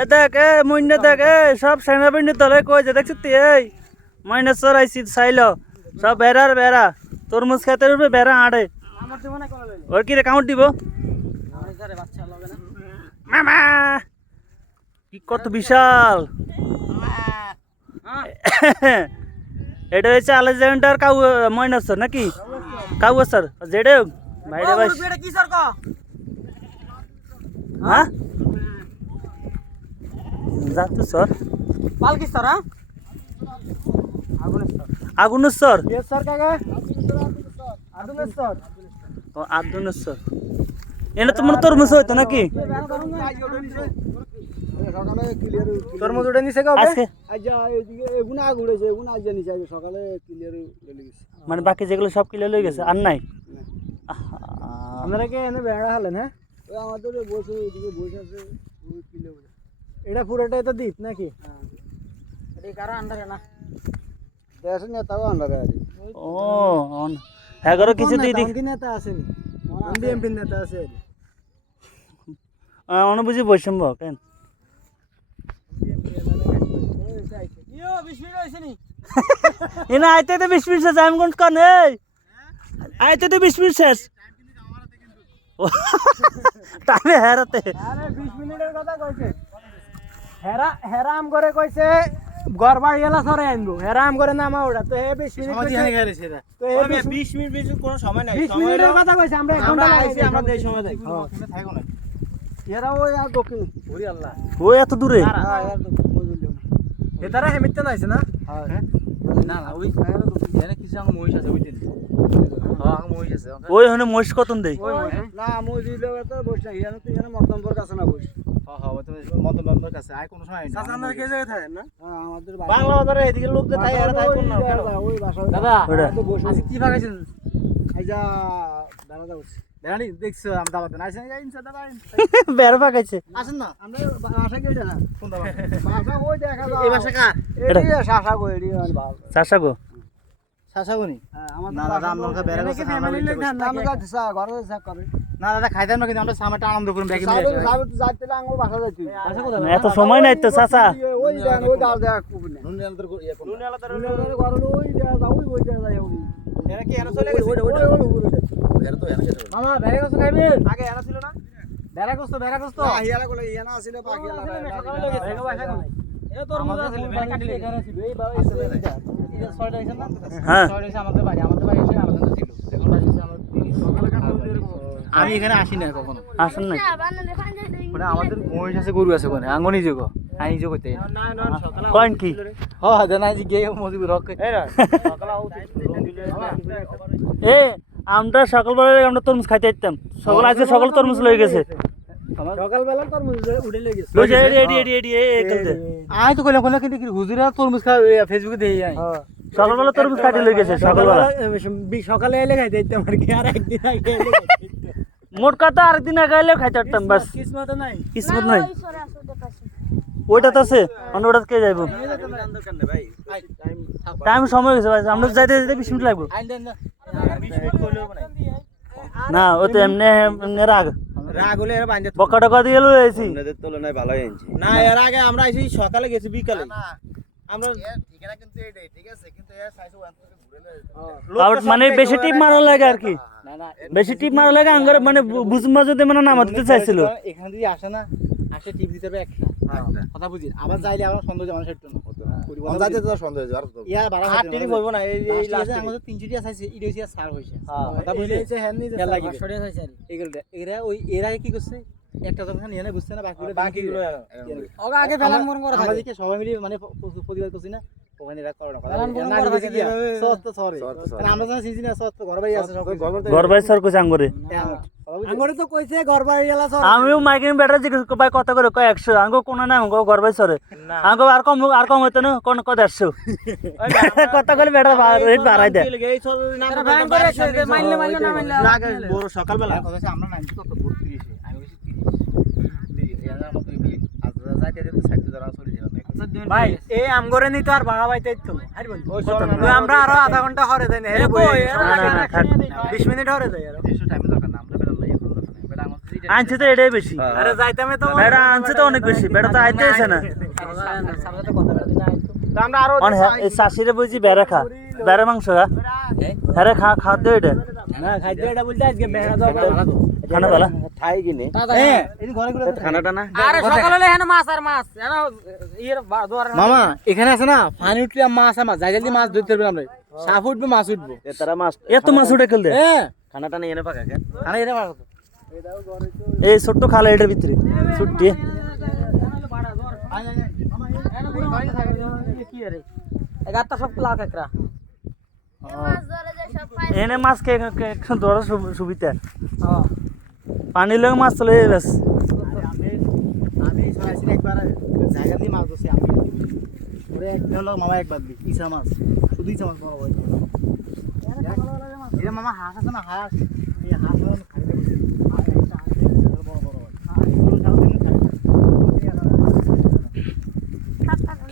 এ দেখ এ মইনা দেখ এ সব সেনাবাহিনী তলে কই যে দেখছিস তুই? এই মইনা চড়াইছি চাইল। সব বেড়ার বেড়া। তরমুজ খেতের উপরে বেড়া আড়ে। ওর কি রে কাউন্ট দিব? মামা কি কত বিশাল। এটা হচ্ছে আলেকজান্ডার কাউ ময়না স্যার নাকি? কাউ স্যার যেটা ভাই কি সর হ্যাঁ? যা তো স্যার পালকি সর হ্যাঁ স্যার কাকা? ও আগুনের স্যার এনে তো মনে তরমুজ হইতো নাকি? সকালে ক্লিয়ার তরমুজ উঠে নিছে কবে আজকে? আজ এদিকে এগুলো আগ উড়েছে এগুলো আজ জানিস আজ সকালে ক্লিয়ার গেলে গেছে। মানে বাকি যেগুলো সব কিলো লয়ে গেছে আর নাই? আহা। আপনারা কি এনে বেড়া হলেন হ্যাঁ? আমাদের বসে এদিকে বসে আছে ওই ক্লিয়ার এটা পুরোটাই তো দ্বীপ নাকি? এটা কারা আন্ডারে না। দেশ নেতাও আন্ডারে আছে। ও অন- এগারো কিছু দিয়ে দিক। কি নেতা আসেনি বিএমপির নেতা আছে অন বুঝি বৈষম্য কেন? ইয়ো মিনিট হয়েছে নি। আইতে তো বিশ মিনিট শেষ আমি কোন কান এই! আইতে তো বিশ মিনিট শেষ। টাইমে হেরাতে। আরে বিশ মিনিটের কথা কইছে। হেরা হেরাম করে কইছে গড়বাড়ি এলা সরে আনব। হেরাম করে নামা ওটা তো হে বিশ মিনিট কইছে তো হে বিশ বিশ মিনিট বেশি কোনো সময় নাই। বিশ মিনিটের কথা কইছে আমরা এক ঘণ্টা লাগাইছি আমরা দেই সময় দেই। থাকো না। এরা ওই আর দক্ষিণ। ওরে আল্লাহ। ও এত দূরে? হ্যাঁ এর দক্ষিণ বুঝলি এটারা হেমিতে নাইছে না? হ্যাঁ। না না ওই এখানে কিছু আঙ্গ মহিষ আছে বুঝছেন মহিষ ওই হনে মহিষ কতন দেই? না মসজিদ তো বসে এখানে তো এখানে মর্দম্বর কাছে না বসে তুমি কাছে আয় কোনো সময় চাচা আমরা কে জায়গায় থাকেন না? হ্যাঁ আমাদের বাংলা বাজারে এদিকে লোক যে তাই আর তাই কোন না ওই বাসা দাদা। বসে আজকে কি ভাগাইছেন আইজা দাঁড়া বসে জানি দেখছ আমি দাবাতে না আসেন যাই ইনসা দাদা বেড়া পাকাইছে আসেন না। আমরা বাসা কেটে না। কোন দাবা বাসা ওই দেখা যায় এই বাসা কার? এটি শাসা এটি মানে ভালো চাষা গো? শাসাগুনি হ্যাঁ না দাদা আমরা বেড়া ঘরে করে না দাদা খাইতাম না কিন্তু আনন্দ করুন ব্যাগে বাসা এত সময় নাই তো চাষা ওই দেন ওই দাও দেখ নুন আলাদা করে করুন ঘরে ওই দেয়া ওই ওই দেয়া ওই এরা কি এরা চলে গেছে? ওই ওই উপরে এরা তো এরা গেছে। মামা বেড়া গোস্ত খাইবে? আগে এরা ছিল না? বেড়া গোস্ত বেড়া গোস্ত না হিয়ালা কোলে না ছিল বাকি এ তরমুজ আছে বেড়া কাটলে এখানে ছিল এই বাবা না হ্যাঁ আমি এখানে আসি না কখনো আসেন নাই মানে আমাদের মহিষ আছে গরু আছে কোনে আঙ্গনি যোগ আই যোগ করতে কয়েন কি হ্যাঁ দেনা জি গে মজুব রক এ আমরা সকালবেলা আমরা তরমুজ খাইতে যেতাম সকাল আজকে সকাল তরমুজ লয়ে গেছে সকালবেলা তরমুজ উঠে লেগেছে ওই আই তো কইলাম কইলাম কিন্তু হুজুরা তরমুজ খা ফেসবুকে দেই আই সকালবেলা তরমুজ খাইতে লয়ে গেছে সকালবেলা সকালে এলে খাইতে দিতাম আর কি আর একদিন আগে এলে। মোট কথা আরেকদিন আগে এলেও খাইতে পারতাম বাস। কিসমত নাই? কিসমত নাই? ওইটা তো আছে? অন্য ওটা কে যাইব? টাইম সময় হয়েছে ভাই আমরা যাইতে যাইতে বিশ মিনিট লাগবে। না না ও তো এমনি এমনি রাগ। রাগ হলে এরা বাইন্দে বকা টকা দিয়ে না এর আগে আমরা আইছি সকালে গেছি বিকালে। আমরা ঠিকানা কিন্তু এটাই ঠিক আছে? কিন্তু এর সাইজও ওয়ান থেকে ঘুরে আর মানে বেশি টিপ মারা লাগে আর কি। না না বেশি টিপ মারা লাগে আঙ্গারে মানে বুঝুম বাজুতে মানে নামা দিতে চাইছিল। এখান দিয়ে আসে না আসে টিপ দিতে হবে একটা কথা বুঝি। আবার যাইলে আবার সন্দেহ না যাইতে তো সন্দেহ আর তো ইয়া বাড়া হাত টেনে বলব না এই এই লাস্টে আমাদের 300 টিয়া চাইছে সার হইছে বুঝলি? এরা। ওই এর কি করছে? একটা দোকান নিয়ে না বুঝছে না বাকিগুলো বাকিগুলো আগে ফেলান মন করে আমাদেরকে সবাই মিলে মানে প্রতিবাদ করছি না আমিও মাইকিং বেটার জিজ্ঞেস ভাই কত করে? কয় একশো। আঙ্গো কোন না আঙ্গো ঘর সরে। আঙ্গো আর কম আর কম হইতো না কোন কত দেড়শো কত করে বেটার রেট বাড়াই দেয়? সকালবেলা। আমরা কত ভোর 30 এ। আমি বলছি 30 এরা আমার দুই মিনিট আজ যাইতে চলে ভাই এই আমগরে নি তো আর তো আমরা আরও আধা ঘণ্টা হরে দেন হেরে বই না, না, না, থাক। 20 মিনিট হরে আর দরকার না আমরা আনছে তো এটাই বেশি আরে যাইতামে তো বেড়া আনছে তো অনেক বেশি বেড়া তো আইতে আছে না আমরা আরও হ্যাঁ এই চাষিরে বুঝি বেড়া খা বেড়া মাংস খা হ্যাঁ খা খাদ্য এটা না এটা বলতে আজকে খানা বেলা ঠাই কিনে হ্যাঁ খানাটা না আরে সকালে হ্যাঁ মাছ আর মাছ মামা এখানে আছে না পানি উঠলে মাছ আর মাছ যাই জলদি মাছ ধরতে পারবে আমরা। সাপ উঠবে মাছ উঠবো। এ তারা মাছ এত মাছ উঠে খেলতে। হ্যাঁ। খানাটা নিয়ে এনে পাকা আরে এটা মাছ এই ছোট্ট খালা এটার ভিতরে ছুটি কি রে এগারটা সব ক্লাস একরা। এনে মাছ কে ধরার সুবিধা। পানির লোক মাছ চলে একবার জায়গা দিয়ে মাছ ধরছি আমি। ওরে এক হলো? মামা একবার দি ইসা মাছ। শুধু ইসা মাছ বড় বড় এটা মামা হাঁস আছে না? হাঁস। এই হাঁস একটা হয়। আর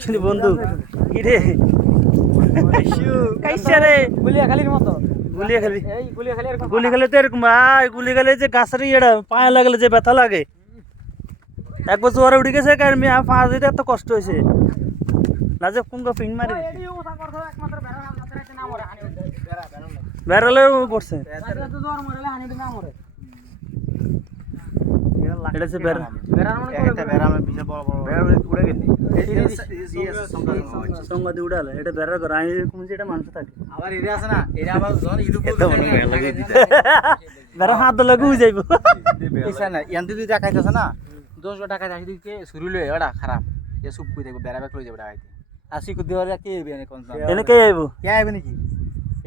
কিন্তু বন্ধু কি রে কাইসা রে? গুলিয়া খালির মতো। গুলিয়ে খেলি এই গুলিয়া খালি এরকম গুলি খেলে তো এরকম ভাই গুলি খেলে যে গাছের ইয়েটা পায়ে লাগলে যে ব্যথা লাগে। এক বছর ওরা উঠে গেছে কারণ পা দিতে এত কষ্ট হয়েছে। না যে কোন ফিং মারি। কথা করছ এটা বেড়া এটা আমি বেড়া হাত দিলে গুই যাইব। না, ইয়ান্তি তুই দেখাইতেছে না। দশ টাকা দেখি তুই কে শুরু লই ওটা খারাপ। এ সুপ কই দেখব বেড়া বেক লই যাবে ডাকাইতে। আসি কো দেওয়ার কে এবে নে কোন এনে কে আইব? কে আইবে নাকি?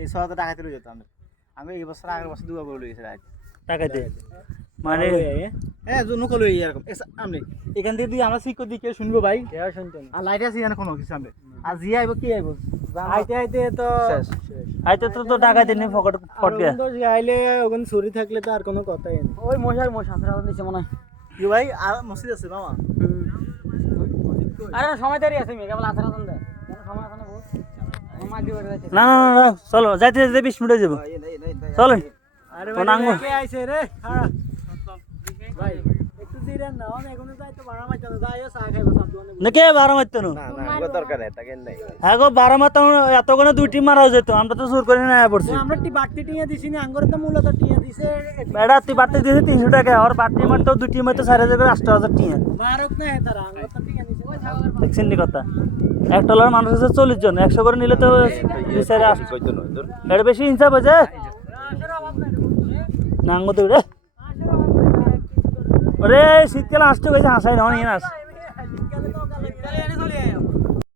এই শহরতে ডাকাইতে লই যেত আমরা আমি এই বছর আগের বছর দুবার বলে লইছে ডাকাইতে। টাকা দিয়ে মানে হ্যাঁ এরকম। আমি এখান থেকে আমরা শিক্ষক দিয়ে কেউ শুনব ভাই? আর লাইট আছে এখানে কোনো কিছু আমরা আর জি আইব কি আইব? আইতে আইতে তো আইতে তো তো টাকা দিয়ে ফকট ফট গিয়া আইলে ওখানে ছুরি থাকলে তো আর কোনো কথাই নেই। ওই মশাই মশা দিছে মনে হয়। কি ভাই আর মসজিদ আছে মামা আরে সময় দেরি আছে কেবল আসার আসান দেয় সময় আছে না চলো যাইতে যাইতে বিশ মিনিট যাব। চলো আরে আইছে রে? ভাই নাকি বারো মারতো না না? না দরকার নেই তাকে নাই। হ্যাঁ গো বারো মারতো এত কোনো দুই টিম মারাও যেত আমরা তো জোর করে না পড়ছি। আমরা টি বাড়তি টিয়া দিছি না আঙ্গুরে তো মূলত টিয়া দিছে বেড়া তুই বাড়তে দিয়েছে তিনশো টাকা আর বাড়তি মারতো দুই টিম হয়তো চার হাজার করে হাজার টিয়া। বারক না হে তারা আঙ্গুর তো টিয়া দিছে। দেখছেন নি কথা? এক টলার মানুষ আছে চল্লিশ জন একশো করে নিলে তো দুই চারে এটা বেশি হিসাব আছে নাঙ্গো তো রে ওরে শীতকালে আসতে হয়েছে হাসাই না অনেক আস